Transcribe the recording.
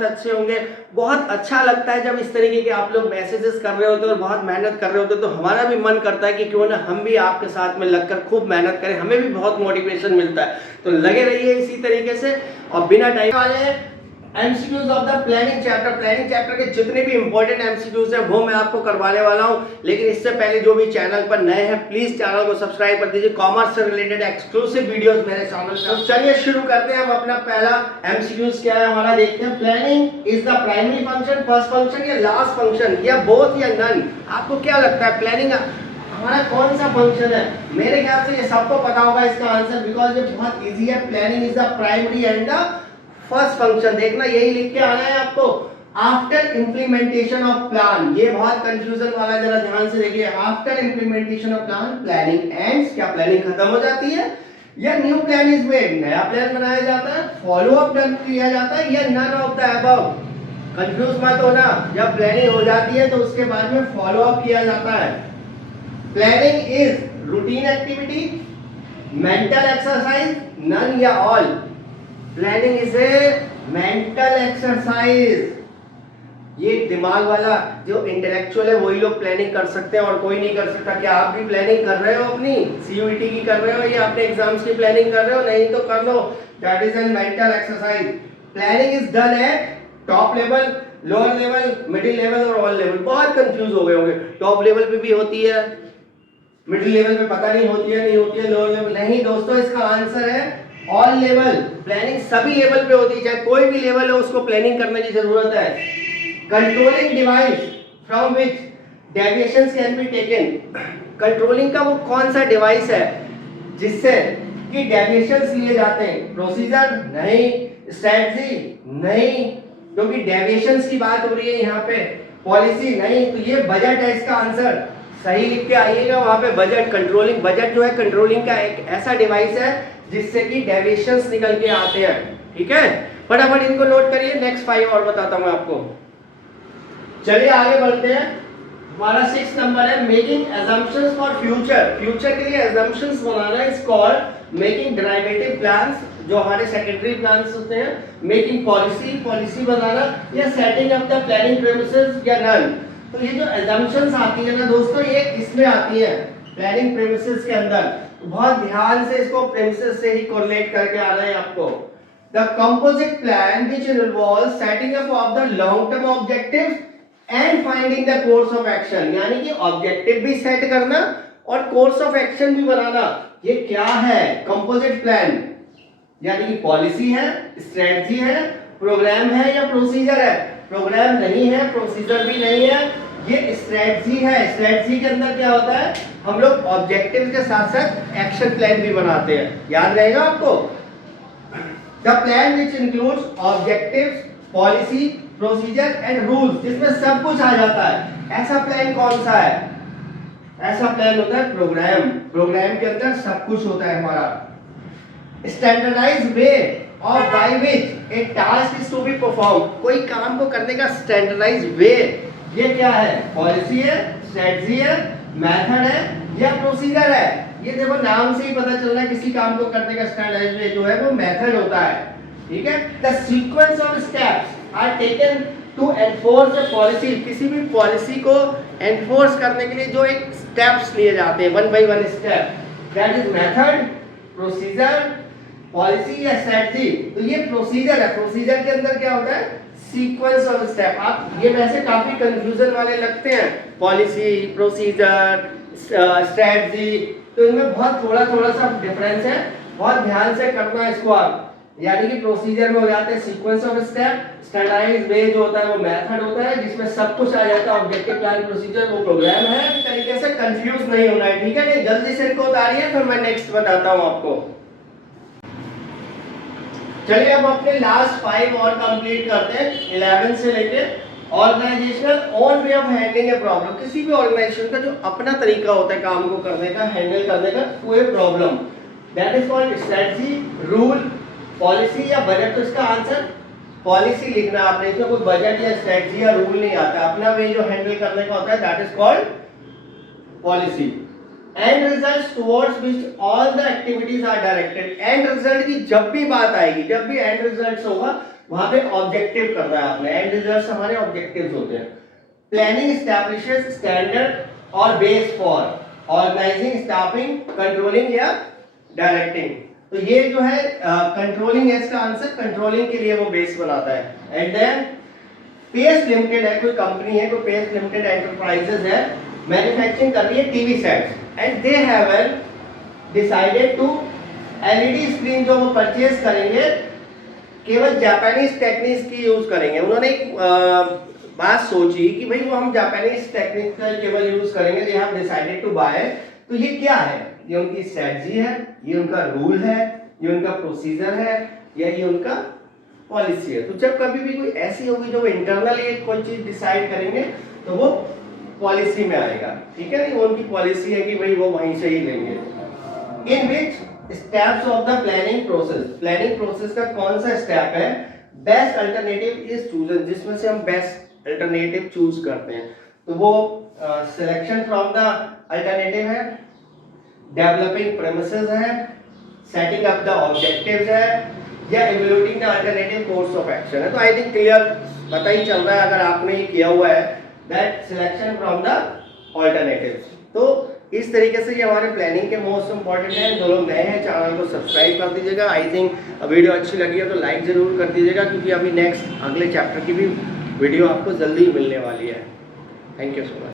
बहुत अच्छे होंगे। बहुत अच्छा लगता है जब इस तरीके के आप लोग मैसेजेस कर रहे होते हो और बहुत मेहनत कर रहे होते हो, तो हमारा भी मन करता है कि क्यों ना हम भी आपके साथ में लगकर खूब मेहनत करें, हमें भी बहुत मोटिवेशन मिलता है। तो लगे रहिए इसी तरीके से। और बिना टाइम वाले MCQs of the planning chapter के जितने भी इंपॉर्टेंट एमसीक्यूज हैं वो मैं आपको करवाने वाला हूं। लेकिन इससे पहले जो भी चैनल पर नए हैं प्लीज चैनल को सब्सक्राइब कर दीजिए। कॉमर्स से रिलेटेड एक्सक्लूसिव वीडियोस मेरे चैनल पर। तो चलिए शुरू करते हैं। हम अपना पहला एमसीक्यूज क्या है हमारा देखते हैं। Planning is the primary function, first function या लास्ट फंक्शन, या बोथ या नन। आपको क्या लगता है प्लानिंग हमारा कौन सा फंक्शन है? मेरे ख्याल से ये सबको पता होगा इसका आंसर, बिकॉज ये बहुत इजी है। Planning is the primary and the first function. देखना यही लिख के आना है आपको। आफ्टर इंप्लीमेंटेशन ऑफ प्लान, ये बहुत कंफ्यूजन वाला, जरा ध्यान से देखिए। After implementation of plan planning ends, क्या प्लानिंग खत्म हो जाती है या न्यू प्लान इज मेड, नया प्लान बनाया जाता है, फॉलो अप डन किया जाता है, या none of the above. Confuse मत होना, जब प्लानिंग हो जाती है तो उसके बाद में फॉलो अप किया जाता है। Planning is routine activity, mental exercise, none या all. Planning is a mental exercise. ये दिमाग वाला जो इंटेलेक्चुअल है वही लोग प्लानिंग कर सकते हैं और कोई नहीं कर सकता। क्या आप भी प्लानिंग कर रहे हो? अपनी सीयूईटी की कर रहे हो या अपने एग्जाम्स की प्लानिंग कर रहे हो? नहीं तो कर लो। That is an mental exercise. Planning is done at top level, lower level, middle level और ऑल लेवल। बहुत कंफ्यूज हो गए होंगे। टॉप लेवल पे भी होती है, मिडिल लेवल पे पता नहीं होती है, नहीं होती है, लोअर लेवल नहीं। दोस्तों इसका आंसर है ऑल लेवल। प्लानिंग सभी लेवल पे होती है, चाहे कोई भी लेवल हो उसको प्लानिंग करने की जरूरत है। Controlling device from which deviations can be taken. Controlling का वो कौन सा डिवाइस है जिससे कि डेविएशंस लिए जाते हैं? प्रोसीजर नहीं, स्ट्रेटजी नहीं, क्योंकि डेविएशंस की बात हो रही है यहाँ पे। पॉलिसी नहीं, तो ये बजट है इसका आंसर। सही लिख के आइएगा वहां पे। बजट, कंट्रोलिंग, बजट जो है कंट्रोलिंग का एक ऐसा डिवाइस है जिससे कि डेविएशंस निकल के आते हैं। ठीक है, फटाफट इनको नोट करिए। नेक्स्ट 5 और बताता हूं आपको। चलिए आगे बढ़ते हैं। हमारा 6 नंबर है making assumptions for future. Future के लिए assumptions banana is called making derivative plans, जो हमारे सेकेंडरी प्लान्स होते हैं। मेकिंग पॉलिसी, पॉलिसी बनाना, या setting up the planning premises या नन। तो ये जो assumptions आती है ना दोस्तों, ये इसमें आती है प्लानिंग प्रेमिसेस के अंदर। बहुत ध्यान से इसको प्रेमिसेस से ही कोरिलेट करके आना है आपको। The composite plan which involves setting up of the long term objectives and finding the course of action, यानी कि ऑब्जेक्टिव भी सेट करना और कोर्स ऑफ एक्शन भी बनाना। ये क्या है? कंपोजिट प्लान, यानी कि पॉलिसी है, स्ट्रेटजी है, प्रोग्राम है या प्रोसीजर है? प्रोग्राम नहीं है, प्रोसीजर भी नहीं है, ये स्ट्रेटजी है। स्ट्रेटजी के अंदर क्या होता है? हम लोग ऑब्जेक्टिव के साथ साथ एक्शन प्लान भी बनाते हैं। याद रहेगा आपको। The plan which includes objectives, policy, procedure and rules, जिसमें सब कुछ आ जाता है। ऐसा प्लान कौन सा है? ऐसा प्लान होता है प्रोग्राम। प्रोग्राम के अंदर सब कुछ होता है हमारा। Standardized way of by which a task is to be perform, कोई काम को करने का स्टैंडर्डाइज्ड वे, ये क्या है? पॉलिसी है, स्ट्रेटजी है, मेथड है या प्रोसीजर है? ये देखो नाम से ही पता चल रहा है किसी काम को करने का स्टैंडर्डाइज्ड वे जो है वो मेथड होता है। ठीक है। The sequence of steps are taken to enforce a policy, किसी भी पॉलिसी को एनफोर्स करने के लिए जो एक स्टेप्स लिए जाते हैं, 1 by 1 step, that is method, procedure, policy या स्ट्रेटजी। तो ये प्रोसीजर है। प्रोसीजर के अंदर क्या होता है? Sequence of step. आप ये वैसे काफी कंफ्यूजन वाले लगते हैं, पॉलिसी, प्रोसीजर, स्ट्रेटजी, तो इनमें बहुत थोड़ा थोड़ा सा डिफरेंस है। बहुत ध्यान से करना इसको आप। यानी कि प्रोसीजर में हो जाते हैं सीक्वेंस ऑफ स्टेप, स्टैंडर्डाइज्ड वे जो होता है वो मेथड होता है जिसमें सब कुछ आ जाता है, ऑब्जेक्टिव प्लान, प्रोसीजर वो प्रोग्राम है। इस तरीके से कंफ्यूज नहीं होना है। ठीक है, नहीं जल्दी से इनको उतारिए फिर मैं नेक्स्ट बताता हूं आपको। चलिए अब अपने लास्ट 5 और कंप्लीट करते हैं 11 से लेके। Organizational own way of handling a problem, किसी भी ऑर्गेनाइजेशन का जो अपना तरीका होता है काम को करने का, हैंडल करने का कोई problem, that is called strategy, rule, policy या बजट। तो इसका आंसर पॉलिसी लिखना आपने, इसमें कोई बजट या स्ट्रेटजी या रूल नहीं आता। अपना वे जो हैंडल करने का होता है that is called policy. End results towards which all the activities are directed. End result की जब भी बात आएगी, जब भी एंड रिजल्ट्स होगा वहां पे ऑब्जेक्टिव करना है आपने, एंड रिजल्ट्स हमारे ऑब्जेक्टिव्स होते हैं। प्लानिंग एस्टैब्लिशेस स्टैंडर्ड और base for organizing, staffing, controlling या डायरेक्टिंग। तो ये जो है कंट्रोलिंग है इसका आंसर, कंट्रोलिंग के लिए वो बेस बनाता है। एंड देन पेस लिमिटेड है, कोई कंपनी है, कोई पेस लिमिटेड एंटरप्राइजेस है, मैन्युफैक्चरिंग कर रही है TV sets, and they have decided to LED screen जो वो परचेज करेंगे केवल जापानीज टेक्निक्स की यूज करेंगे। उन्होंने एक बात सोची कि भाई वो हम जापानीज टेक्निक का केवल यूज करेंगे, they have decided to buy. तो ये क्या है? ये उनकी स्ट्रेटजी है, ये उनका रूल है, ये उनका प्रोसीजर है, या ये उनका पॉलिसी है। तो जब कभी भी कोई ऐसी होगी जो इंटरनली कोई चीज डिसाइड करेंगे तो वो पॉलिसी में आएगा, ठीक है। नहीं, वो उनकी पॉलिसी है कि भाई वो वहीं से ही लेंगे। In which steps of the planning process, planning process का कौन सा स्टेप है? बेस्ट अल्टरनेटिव इज चूजन, जिसमें से हम बेस्ट अल्टरनेटिव चूज करते हैं। तो वो सिलेक्शन फ्रॉम द अल्टरनेटिव है, डेवलपिंग प्रेमिसेस है, सेटिंग अप द ऑब्जेक्टिव्स है, या evaluating the alternative course of action है। तो आई थिंक क्लियर पता ही चल रहा है अगर आपने किया हुआ है, that selection from the alternatives. तो इस तरीके से ये हमारे प्लानिंग के मोस्ट इंपॉर्टेंट है। जो लोग नए हैं चैनल को सब्सक्राइब कर दीजिएगा। आई थिंक वीडियो अच्छी लगी है तो लाइक जरूर कर दीजिएगा, क्योंकि अभी नेक्स्ट अगले चैप्टर की भी वीडियो आपको जल्दी मिलने वाली है। Thank you so much.